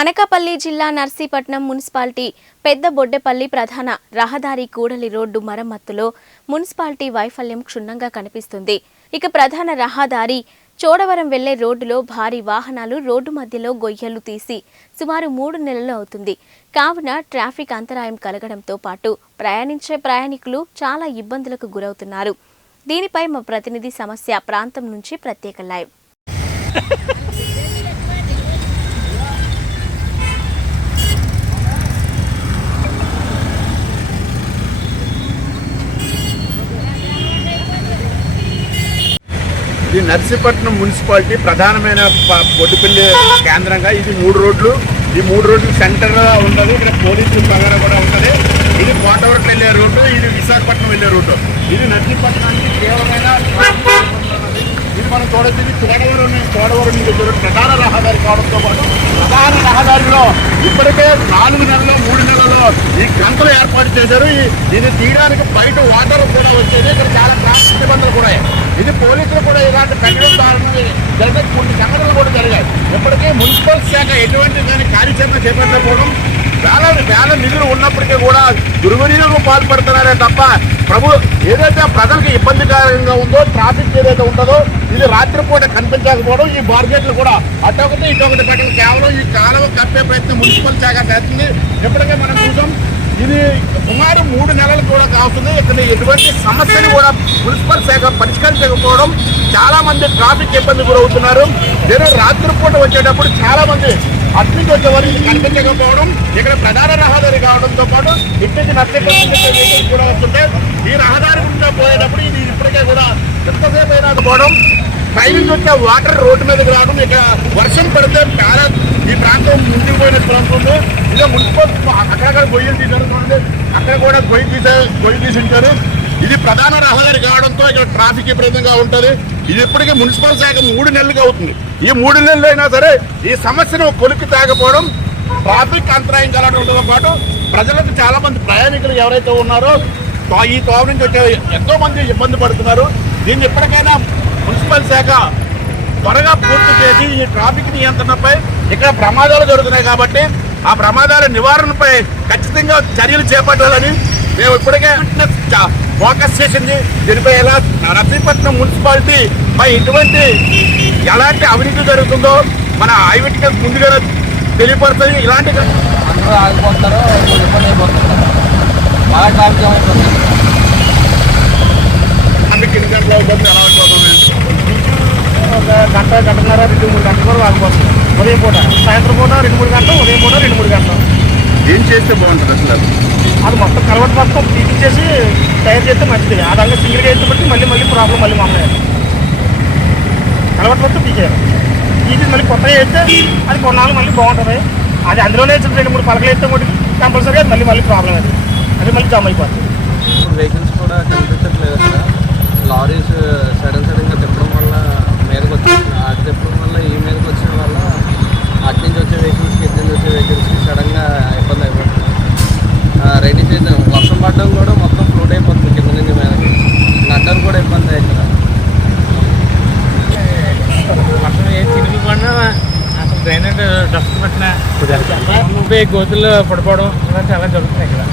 అనకాపల్లి జిల్లా నర్సీపట్నం మున్సిపాలిటీ పెద్ద బొడ్డెపల్లి ప్రధాన రహదారి కూడలి రోడ్డు మరమ్మతులో మున్సిపాలిటీ వైఫల్యం క్షుణ్ణంగా కనిపిస్తుంది. ఇక ప్రధాన రహదారి చోడవరం వెళ్లే రోడ్డులో భారీ వాహనాలు రోడ్డు మధ్యలో గొయ్యలు తీసి సుమారు 3 నెలలు అవుతుంది. కావున ట్రాఫిక్ అంతరాయం కలగడంతో పాటు ప్రయాణించే ప్రయాణికులు చాలా ఇబ్బందులకు గురవుతున్నారు. దీనిపై మా ప్రతినిధి సమస్య ప్రాంతం నుంచి ప్రత్యేక లైవ్. ఇది నర్సీపట్నం మున్సిపాలిటీ ప్రధానమైన బొడ్డుపల్లి కేంద్రంగా ఇది 3 రోడ్లు. ఈ 3 రోడ్లు సెంటర్ ఉంటుంది. ఇక్కడ పోలీసు పగర కూడా ఉంటుంది. ఇది కోటవరకు వెళ్ళే రోడ్డు, ఇది విశాఖపట్నం వెళ్ళే రోడ్డు. ఇది నర్సీపట్నానికి కేవలమైన ఇది మనం చూడొచ్చు. ఇది చోడవరం నుంచి ప్రధాన రహదారి కావడంతో పాటు ప్రధాన రహదారిలో ఇప్పటికే 4 నెలల్లో 3 నెలల్లో ఈ గంటలు ఏర్పాటు చేశారు. దీన్ని తీయడానికి బయట వాటర్ కూడా వచ్చేది. ఇక్కడ చాలా ట్రాఫిక్ నిబంధనలు కూడా. ఇది పోలీసులు కూడా ఇలాంటి పెట్టడం జరిగే కొన్ని సంఘటనలు కూడా జరిగాయి. ఇప్పటికీ మున్సిపల్ శాఖ ఎటువంటి దాన్ని కార్యాచరణ చేపట్టకపోవడం, వేల నిధులు ఉన్నప్పటికీ కూడా దుర్వినియోగం పాల్పడుతున్నారే తప్ప ఏదైతే ప్రజలకు ఇబ్బందికరంగా ఉందో ట్రాఫిక్ ఏదైతే ఉంటుందో ఇది రాత్రిపూట కనిపించకపోవడం, ఈ బార్గేట్లు కూడా అటొకటి ఇటొకటి పెట్టడం కేవలం ఈ కాలువ కప్పే ప్రయత్నం మున్సిపల్ శాఖ చేస్తుంది. ఇప్పటికే మనం చూసాం. ఇది సుమారు 3 నెలలు కూడా కావుతుంది. ఇక్కడ ఎటువంటి సమస్యలు కూడా మున్సిపల్ శాఖ పరిష్కరించకపోవడం చాలా మంది ట్రాఫిక్ ఇబ్బంది గురవుతున్నారు. నేను రాత్రిపూట వచ్చేటప్పుడు చాలా మంది అట్నుంచి వచ్చేవారు ఇది కనిపించకపోవడం, ఇక్కడ ప్రధాన రహదారి కావడంతో పాటు ఇక్కడికి నచ్చకపోవడం కూడా వస్తుంటే ఈ రహదారి గుండా పోయేటప్పుడు ఇది ఇప్పటికే కూడా ఎంతసేపు అయినా పోవడం, పైనుంచి వచ్చే వాటర్ రోడ్డు మీదకి రావడం, ఇక వర్షం పడితే చాలా ఈ ప్రాంతం ముందుకు పోయినట్టు ఉంటుంది. ఇదే మున్సిపల్ అక్కడక్కడ గొయ్యలు తీసారు, అక్కడ కూడా గొయ్యి తీసి ఉంటారు. ఇది ప్రధాన రహదారి కావడంతో ఇక్కడ ట్రాఫిక్ విపరీతంగా ఉంటుంది. ఇది ఇప్పటికే మున్సిపల్ శాఖ 3 నెలలుగా అవుతుంది. ఈ 3 నెలలు అయినా సరే ఈ సమస్యను కొలిక్కి తాగపోవడం, ట్రాఫిక్ అంతరాయం కలగడంతో పాటు ప్రజలకు చాలా మంది ప్రయాణికులు ఎవరైతే ఉన్నారో ఈ తోవ నుంచి వచ్చే ఎంతో మంది ఇబ్బంది పడుతున్నారు. దీన్ని ఎప్పటికైనా మున్సిపల్ శాఖ త్వరగా పూర్తి చేసి ఈ ట్రాఫిక్ నియంత్రణపై ఇక్కడ ప్రమాదాలు జరుగుతున్నాయి కాబట్టి ఆ ప్రమాదాల నివారణపై ఖచ్చితంగా చర్యలు చేపట్టాలని మేము ఇప్పటికే ఫోకస్ చేసింది. దీనిపై ఎలా నర్సీపట్నం మున్సిపాలిటీ పై ఎలాంటి అవినీతి జరుగుతుందో మన ఐవిటికల్స్ ముందుగా తెలియపడుతుంది. ఇలాంటి అందరూ ఆగిపోతారో ఇబ్బంది అయిపోతున్నారు. బాగా ట్రాఫిక్ అయిపోతుంది. అందుకు ఎన్ని గంటలు అవుతుంది ఎలా అయిపోతుంది? గంటన్నర 2-3 గంటల వరకు ఆగిపోతుంది. ఉదయం పూట, సాయంత్రం పూట 2-3 గంటలు, ఉదయం పూట 2-3 గంటలు. ఏం చేస్తే బాగుంటుంది అసలు? అది మొత్తం కలవట్ మొత్తం తీపించేసి తయారు చేస్తే మంచిది. ఆ దాంట్లో సింగిల్గా అయితే బట్టి మళ్ళీ ప్రాబ్లం మామూలు కలవట్ మొత్తం తీసేయాలి. తీసి మళ్ళీ కొత్తగా వేస్తే అది కొన్నాళ్ళు మళ్ళీ బాగుంటుంది. అది అందులోనే 2-3 పలకలు వేస్తే మటుకు కంపల్సరీగా మళ్ళీ ప్రాబ్లం అది మళ్ళీ జామ్ అయిపోతుంది. వెహికల్స్ కూడా కనిపించట్లేదు. అక్కడ లారీస్ సడన్గా తిప్పడం వల్ల మీదకి తిప్పడం వల్ల ఈ మీదకి వచ్చిన వల్ల అటు నుంచి వచ్చే వెహికల్స్కి ఇటు నుంచి వచ్చే వెహికల్స్కి సడన్గా ఇబ్బంది అయిపోతుంది. రెడీ చేసిన వర్షం పడడం కూడా మొత్తం ఫ్లోట్ అయిపోతుంది కింద నుంచి మీదకి. నడ్డం కూడా ఇబ్బంది ఇక్కడ. వర్షం ఏ చినుకులు పడినా అసలు డ్రైనేజ్ డస్ట్ పట్టినా గోతుల్లో పడిపోవడం ఇలా చాలా జరుగుతున్నాయి ఇక్కడ.